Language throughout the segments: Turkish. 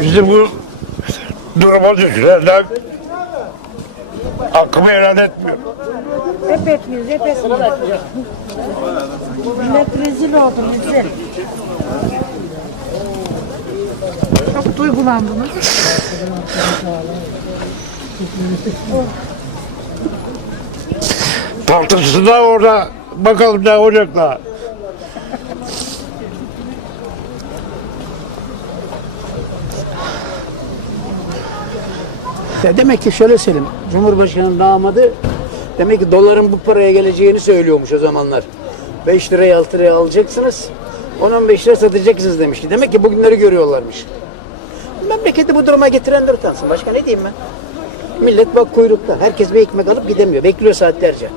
Bizim bu duruma düşürenler hakkımı helal etmiyor. Hep etmiyoruz, hep etmiyoruz. Millet rezil oldu, rezil. Çok duygulandınız. Tartışsınlar orada bakalım ne olacak daha. Ya demek ki şöyle söyleyeyim. Cumhurbaşkanının damadı demek ki doların bu paraya geleceğini söylüyormuş o zamanlar. 5 liraya 6 liraya alacaksınız. 10-15 lira satacaksınız demiş ki. Demek ki bugünleri görüyorlarmış. Memleketi bu duruma getirenler utansın. Başka ne diyeyim ben? Millet bak kuyrukta. Herkes bir ekmek alıp gidemiyor. Bekliyor saatlerce.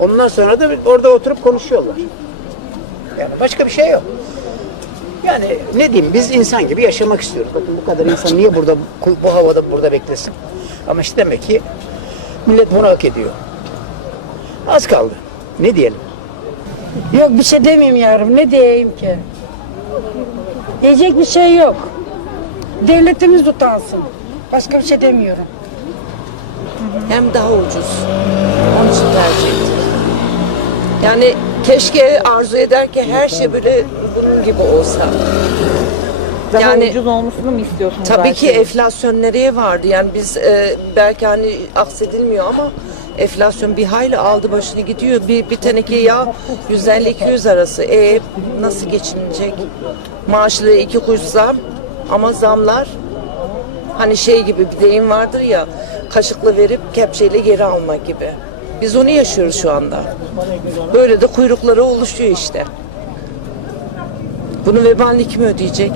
Ondan sonra da orada oturup konuşuyorlar. Yani başka bir şey yok. Yani ne diyeyim biz insan gibi yaşamak istiyoruz. Bakın bu kadar insan niye burada bu, bu havada burada beklesin? Ama işte demek ki millet bunu hak ediyor. Az kaldı. Ne diyelim? Yok bir şey demeyeyim yavrum, ne diyeyim ki? Diyecek bir şey yok. Devletimiz utansın. Başka bir şey demiyorum. hem daha ucuz. Onun için tercih ettim. Yani keşke arzu eder ki her şey böyle bunun gibi olsa. Daha Yani- ucuz olmasını mı istiyorsunuz? Tabii her ki enflasyon nereye vardı? Yani biz e, belki hani aksedilmiyor ama enflasyon bir hayli aldı başını gidiyor. Bir, bir teneke yağ 150-200 arası. E nasıl geçinilecek? Maaşları iki kuruş zam ama zamlar hani şey gibi bir deyim vardır ya kaşıkla verip kepçeyle geri almak gibi. Biz onu yaşıyoruz şu anda. Böyle de kuyrukları oluşuyor işte. Bunu vebalini kim ödeyecek?